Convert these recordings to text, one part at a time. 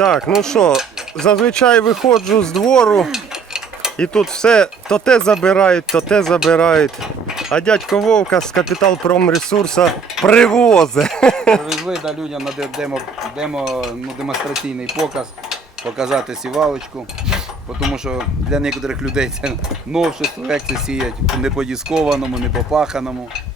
Так, ну що, зазвичай виходжу з двору і тут все то те забирають, то те забирають. А дядько Вовка з Капітал Промресурса привозе. Привезли да, людям на демо, демо, ну, демонстраційний показ, показати сівалочку. Тому що для некоторих людей це новшество, як це сіять не по дискованому, не по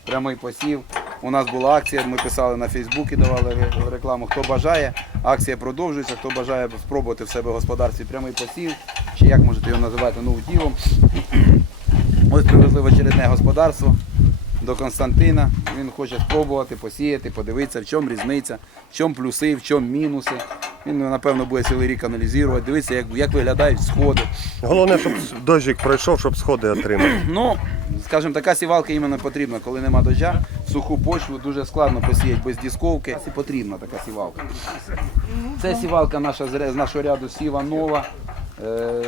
прямий посів. У нас була акція, ми писали на Фейсбуці, давали рекламу. Хто бажає, акція продовжується, хто бажає спробувати в себе в господарстві прямий посів, чи як можете його називати ну, ділом. Ось привезли в очередне господарство до Константина. Він хоче спробувати посіяти, подивитися, в чому різниця, в чому плюси, в чому мінуси. Він, напевно, буде цілий рік аналізувати, дивитися, як, як виглядають сходи. Головне, щоб дощик пройшов, щоб сходи отримати. Ну, скажімо, така сівалка іменно потрібна, коли нема дождя. Суху почву дуже складно посіяти без дісковки. Потрібна така сівалка. Це сівалка наша з нашого ряду сіва нова. Е,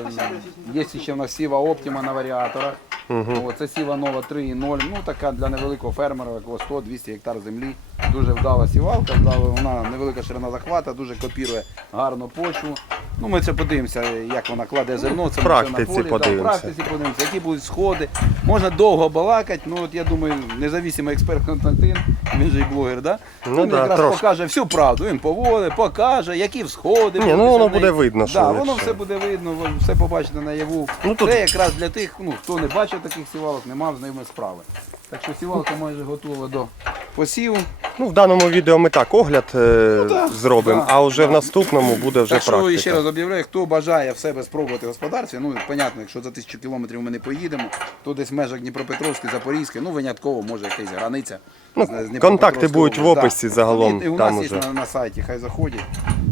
Є ще в нас сіва оптима на варіаторах. О, це сіва нова 3.0. Ну така для невеликого фермера, якого 100-200 гектар землі. Дуже вдала сівалка, вдала, вона невелика ширина захвата, дуже копірує гарну почву. Ну, ми це подивимося, як вона кладе зерно. Це Практиці на полі, подивимося. Да, в практиці подивимося, які будуть сходи. Можна довго балакати, ну от я думаю, независимий експерт Константин, він же і блогер, да? Ну він да, якраз трошки. покаже всю правду. Він поводить, покаже, які всходи. Ні, ну, воно буде видно, що да, воно все буде видно, ви все побачите наяву. Ну, тут- Це якраз для тих, ну, хто не бачив таких сівалок, не мав з ними справи. Так що сівалка майже готова до посіву. Ну, в даному відео ми так огляд е, да, зробимо, так, а вже в наступному буде вже Так що практика. ще раз об'являю, хто бажає в себе спробувати в господарстві, ну понятно, якщо за тисячу кілометрів ми не поїдемо, то десь в межах Дніпропетровської, Запорізької, ну винятково може якась границя. Ну, контакти будуть в описі загалом, І, у там нас є на, на сайті, хай заходять.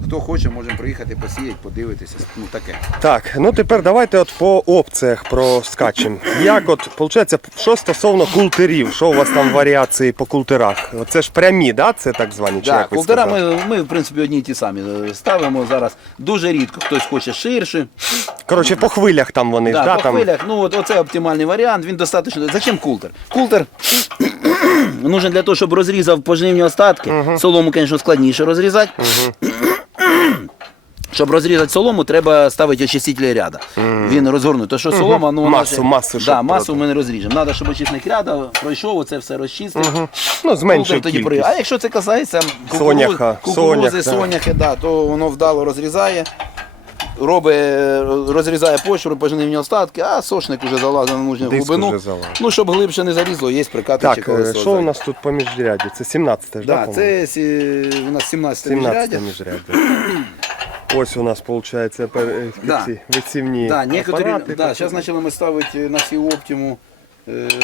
Хто хоче, можемо приїхати, посіяти, подивитися. Ну таке. Так, ну тепер давайте от по опціях проскачемо. Як от, виходить, що стосовно култерів, що у вас там варіації по култерах? Це ж прямі, да? Це так звані? Чи Так, як ви култера сказали? ми, ми, в принципі, одні й ті самі е, ставимо зараз. Дуже рідко хтось хоче ширше. Коротше, по хвилях там вони ж, Да, да? по там... хвилях, ну от оце оптимальний варіант. Він достатньо. Зачем култер? Култер нужен для того, щоб розрізав пожнивні остатки. Солому, звісно, складніше розрізати. Щоб розрізати солому, треба ставити очиститель ряда. Він розгорнутий. То що солома, ну вона Масу, же- масу, щоб да, масу ми не розріжемо. Треба, щоб очисник ряда пройшов, оце все розчистив. Ну, зменшив тоді кількість. при- А якщо це касається кукуруз- Соняха, сонях, да. соняхи, да, то воно вдало розрізає, робить, розрізає почву, пожнивні остатки, а сошник вже залазить на нужну Диск глибину. уже залазить. Ну, щоб глибше не залізло, є прикати Так, е, колесо. що у нас тут по міжряді? Це 17 ж, Да, по-моєму? це сі- у нас 17 17 міжрядя. міжряддя. Ось у нас виходить Да. висівні Да, некоторі, апарати. да, зараз почали ми ставити на всі оптиму е,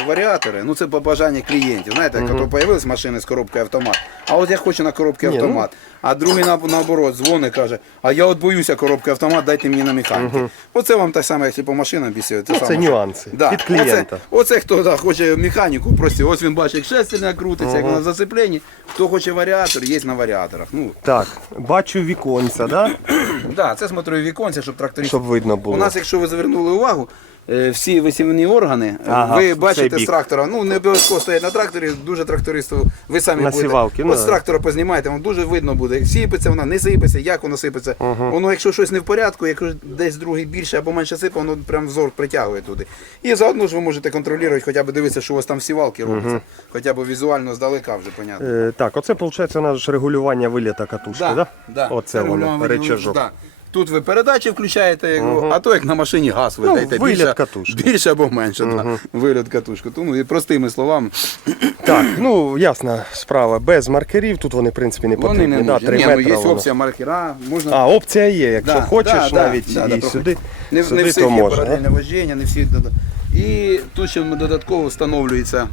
варіатори. Ну це по бажанню клієнтів. Знаєте, як ото появились машини з коробкою автомат. А от я хочу на коробці Ні, ну- автомат. А другий на- наоборот дзвонить каже, а я от боюся коробки автомат, дайте мені на механіки. Оце вам те саме, як по машинам бісіє. Ну, це нюанси. Під клієнта. Оце, оце хто да, хоче механіку, прості, ось він бачить, як шестерня крутиться, як вона в зацепленні. Хто хоче варіатор, є на варіаторах. Ну, Так, бачу віконця, да? да, це смотрові віконця, щоб тракторист щоб видно було. у нас, якщо ви звернули увагу, е, всі висівні органи, е, Ага, в ви цей бачите з бік. трактора, ну не обов'язково стоять на тракторі, дуже трактористу, ви самі На будете. сівалки, ну, От з трактора познімаєте, вам дуже видно буде, як сипеться вона, не сипеться, як воно сипеться. Воно, якщо щось не в порядку, якщо десь другий більше або менше сипе, воно прям взор притягує туди. І заодно ж ви можете контролювати, хоча б дивитися, що у вас там в сівалки робиться, хоча б візуально здалека вже понятно. Е, так, оце виходить ж регулювання виліта катушки, да? Да, Оце воно, речажок. Да. Тут ви передачі включаєте, його, а то як на машині газ ви Ну, даєте виліт більше, катушки. більше або менше. Да. Виліт катушки. Тому і простими словами, Так, ну ясна справа, без маркерів, тут вони в принципі не вони потрібні. не да, нужні. 3 Ні, ну, метри. є воно. опція маркера, можна А, опція є, якщо Да, хочеш да, да, навіть да, да, і трохи. сюди, не, сюди не всіх то є можна. паралельне вождіння, не всі дода- І тут ще додатково встановлюється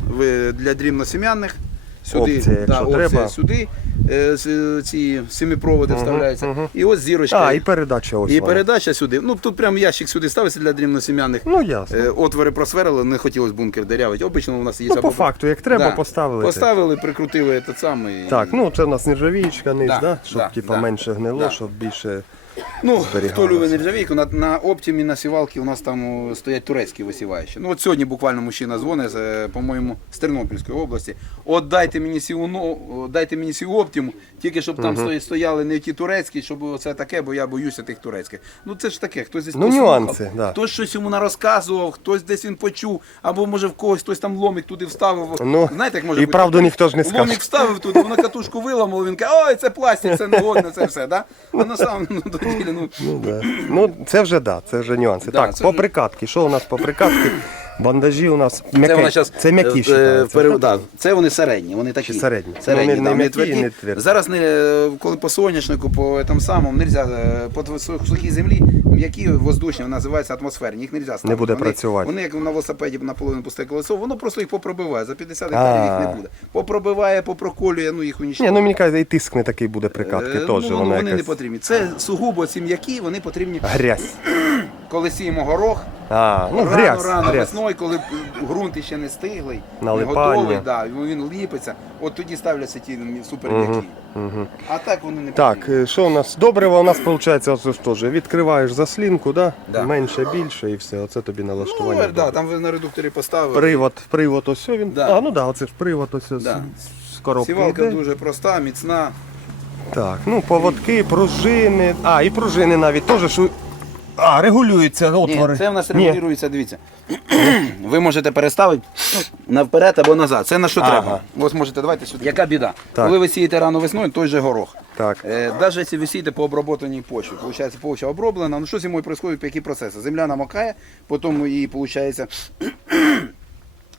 для дрібносім'янних. Сюди, Опція, якщо опція треба. сюди е, с- ці семипроводи вставляються. І ось зірочка. А, і передача ось І вона. передача сюди. Ну тут прям ящик сюди ставиться для дрібносім'яних. Ну ясно. Е, Отвори просверили, не хотілося бункер дирявити. Обично у нас є Ну, по факту, як треба, Да. поставили. Поставили, прикрутили те саме. і- Так, ну це у нас нержавіючка низ, Да, да, щоб да, типа да, менше гнило, да. щоб більше Ну, хто любить нержавійку, на, на оптимі на сівалки у нас там стоять турецькі висіваючі. Ну от сьогодні буквально мужчина дзвонить, е, по-моєму, з Тернопільської області. От дайте мені сіву, ну, дайте мені сіву оптиму, тільки щоб там сто- стояли не ті турецькі, щоб це таке, бо я боюся тих турецьких. Ну це ж таке, хтось десь Ну, нюанси, да. хтось щось йому нарозказував, хтось десь він почув, або може в когось хтось там ломик туди вставив. Ну, Знаєте, як може і бути? правду ніхто ж не скаже. Ломик вставив туди, вона катушку виламала, він каже, ой, це пластик, це не годне, це все, да? А на самом ну, ну, Ну, да. ну це вже да, це вже нюанси. Да, так, це по вже- прикатки. Що у нас по прикатки? Бандажі у нас Це м'які. вона щас, Це м'які е, пере- да, Це вони середні, вони такі. Середні? середні Ну, не- да, не м'які і не тверді. Зараз не, е, коли по соняшнику, по там самому, нельзя, е, по тв- сухій землі, м'які воздушні, вони називаються атмосферні, їх нельзя ставити. буде вони, працювати. Вони як на велосипеді наполовину пусте колесо, воно просто їх попробиває, за 50 гектарів їх не буде. Попробиває, попроколює, ну їх Ні, унічтожує. ну мені кажуть, і тиск не такий буде прикатки Е, теж. ну, Вона воно, вони не потрібні. Це сугубо ці м'які, вони потрібні, грязь. коли сіємо горох, А, ну рано, грязь. рано грязь. весною, коли ґрунт ще не стиглий, не Налипання. готовий, да, він ліпиться, от тоді ставляться ті супер м'які. А так вони не Так, потрібні. е, що у нас? Добриво у нас виходить, оце ж теж. Відкриваєш заслінку, да? Да. менше, більше і все. Оце тобі Ну, налаштування. е, да, там ви на редукторі поставили. Привод, привод ось він. Да. А, ну да, оце ж привод ось ось Да. з коробки. Сівалка йде. дуже проста, міцна. Так, ну поводки, пружини. А, і пружини навіть теж. Що... А, регулюються отвори. Ні, це в нас Ні. регулюється, дивіться. Ви можете переставити навперед або назад. Це на що Ага. треба. Ось можете, давайте сюди. Яка біда? Так. Коли ви сієте рано весною, той же горох. Так. Е, навіть якщо ви сієте по обробленій почві, виходить, почва оброблена, ну що зимою відбувається, які процеси? Земля намокає, потім її, виходить,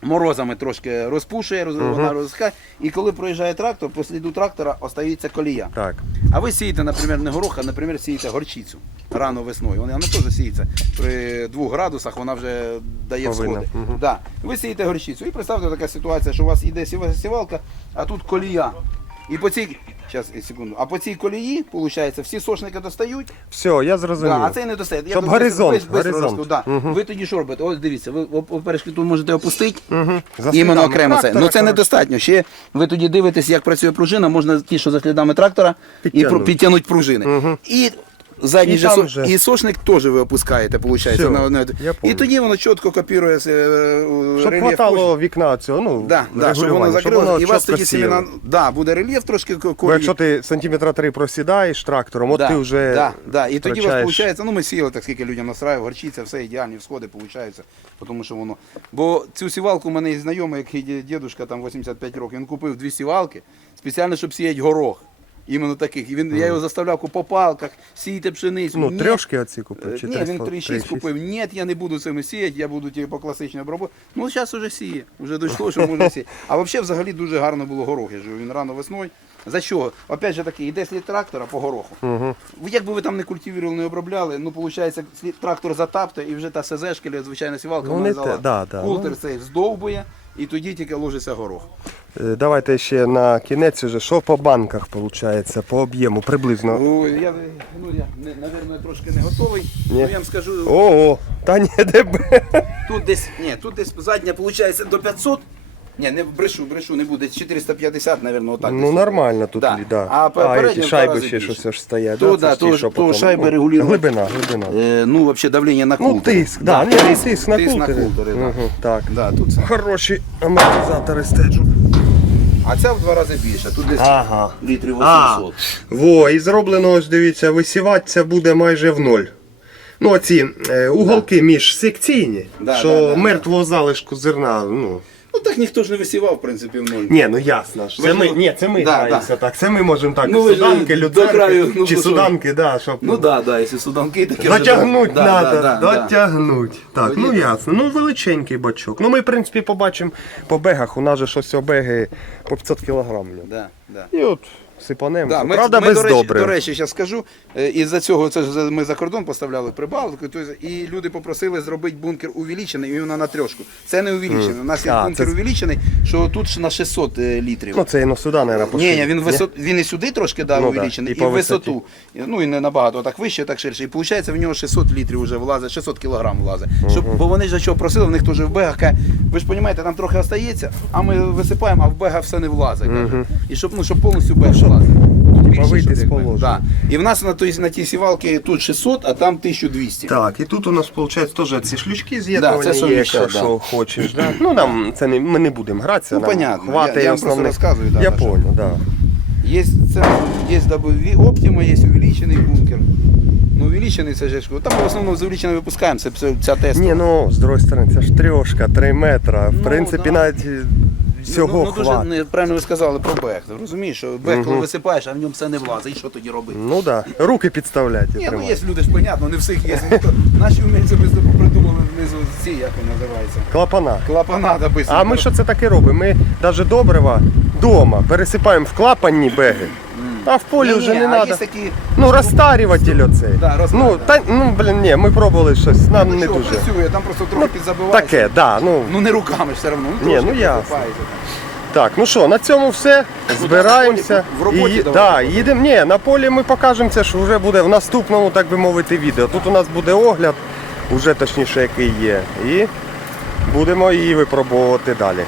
морозами трошки розпушує, роз- вона розсихає, і коли проїжджає трактор, по сліду трактора остається колія. Так. А ви сієте, наприклад, не горох, а, наприклад, сієте горчицю рано весною. Вона, вона теж сіється при двох градусах, вона вже дає Повинна, всходи. Угу. Да. Ви сієте горчицю. І представте така ситуація, що у вас йде сіва- сівалка, а тут колія. І по цій, Щас, е, секунду. А по цій колії, виходить, всі сошники достають, Все, я зрозумів. да, а цей не достає. Я Щоб тут горизонт, бистро горизонт. розкажу, Да. Ви тоді що робите? Ось дивіться, ви по-перше, тут можете опустити, Угу. Іменно окремо це. Ну це недостатньо. Ще ви тоді дивитесь, як працює пружина, можна ті, що за слідами трактора, і Підтягнуть. про- підтягнуть пружини. І задній І же, там со- же. і сошник теж ви опускаєте, виходить. Всьо, на, я і понял. тоді воно чітко копірує е, Щоб рельєф хватало вікна цього, ну, Да, да, щоб воно регулювання, закрило, і у вас чітко тоді сіло. семена, да, буде рельєф трошки ко- Бо якщо ти сантиметра три просідаєш трактором, от ти вже да, да. І тоді у вас втрачаєш. виходить, ну ми сіяли, так скільки людям настраював, горчиця, все ідеальні всходи виходить, тому що воно. Бо цю сівалку у мене є знайомий, який дідушка там 85 років, він купив дві сівалки спеціально, щоб сіяти горох. Іменно таких. І він, я його заставляв по палках, сійте пшеницю. Ну, трьошки оці купив, чи Ні, він 3,6 3,6 купив. Ні, я не буду цими сіяти, я буду тільки по класичній обробці. Ну, зараз вже сіє. Вже дійшло, що можна сіяти. А взагалі, взагалі дуже гарно було горох. Я ж він рано весною. За що? Опять же таки, йде слід трактора по гороху. Угу. Як би ви там не культивували, не обробляли, ну виходить, слід- трактор затапте і вже та СЗшка, звичайна сівалка, Ну, вона взяла те, да, да, култер ну. цей здовбує, і тоді тільки ложиться горох. Е, Давайте ще на кінець уже, що по банках виходить, по об'єму приблизно. Ой, я, ну, я, мабуть, трошки не готовий. Ну, я вам скажу, Ого, та ні, ДБ. Тут десь, ні, тут десь задня виходить до 500. Ні, не брешу, брешу, не буде. 450, мабуть, отак. Ну десь. нормально тут, Да. да. А, а передня ці в два шайби рази ще більше. щось аж стоять. То, да, то- що то потім, шайби ну, регулювати. Глибина, глибина. Е, ну, взагалі, давлення на Ну, тиск, да, ні, тиск, тиск на тиск на култері. култері, да. Мгм, так. Да, тут це. Хороші амортизатори стеджу. А ця в два рази більше. Тут десь Ага. літрів А, 800. во, і зроблено, ось дивіться, висіватися буде майже в ноль. Ну, оці е, уголки між секційні, Да, що да, да, мертвого залишку зерна, ну. Ну так ніхто ж не висівав, в принципі, в ноль. Ні, ну ясно. ж. Це ми, ну- ні, це ми Да, граємося да. так. Це ми можемо так, Ну, ви ж суданки, до краю, ну, чи що? суданки, да, щоб Ну так, да, да, якщо суданки таке вже Дотягнуть да, треба, да, да, да. дотягнуть. Так, ну ясно. Ну величенький бачок. Ну ми, в принципі, побачимо по бегах. У нас же щось обеги по 500 кілограмів. Да, да. І от сипанемо. Да, ми, Правда, ми, без до речі, добрив. до речі, зараз скажу. е, Із-за цього це ж за- ми за кордон поставляли прибавку, то есть, і люди попросили зробити бункер увеличений, іменно на трьошку. Це не увеличений. У нас є А, бункер це- увеличений, що тут ж на 600 е, літрів. Ну це і на сюди, мабуть, Ні, ні, він, висот, він і сюди трошки дав Ну да, увеличений, і і, по в висоті. висоту. Ну і не набагато, так вище, так ширше. І виходить, в нього 600 літрів вже влазить, 600 кілограм влазить. Щоб, бо вони ж за що просили, в них теж в бегах, каже, ви ж розумієте, там трохи остається, а ми висипаємо, а в бега все не влазить. каже. І щоб, ну, щоб повністю бег влазить. більше, вийти щоб з якби, положення. Да. І в нас на той на тій сівалці тут 600, а там 1200. Так, і тут у нас виходить теж ці шлючки з'єднування Да, це є, якщо совміщать, що хочеш. Да? Ну нам це не ми не будемо гратися. Ну, нам понятно. Хватає Я- я вам просто основних. розказую, да, Я да, що- понял, да. Є це є WV Optima, є увеличений бункер. Ну, увеличений це ж там в основному з увеличеним випускаємо, це це- ця теста. Ні, ну з другої сторони, це ж трьошка, три метра. В Ну, принципі, да. навіть всього ну, ну, дуже хватить. неправильно ви сказали про бех. Розумієш, що бех, коли висипаєш, а в ньому все не влазить. І що тоді робити? Ну так, да. руки підставляти. Ні, ну є люди ж понятно, не всіх є. Наші умельці ми придумали внизу ці, як вони називаються. Клапана. Клапана дописано. А ми що це таке робимо? Ми навіть добрива вдома пересипаємо в клапанні беги, а в полі вже не треба. Ну, розтарюватель оцей. Да, ну, та, ну, блін, ні, ми пробували щось, нам ну, не що, дуже. працює, там просто трохи Ну, підзабивається. таке, да, ну. Ну не руками ж все одно. Ну, Ні, ну, ясно. Так, ну що, на цьому все. Збираємося. в роботі і, давай да, їдемо. Ні, на полі ми покажемо це, що вже буде в наступному, так би мовити, відео. Тут у нас буде огляд, уже точніше який є. І будемо її випробовувати далі.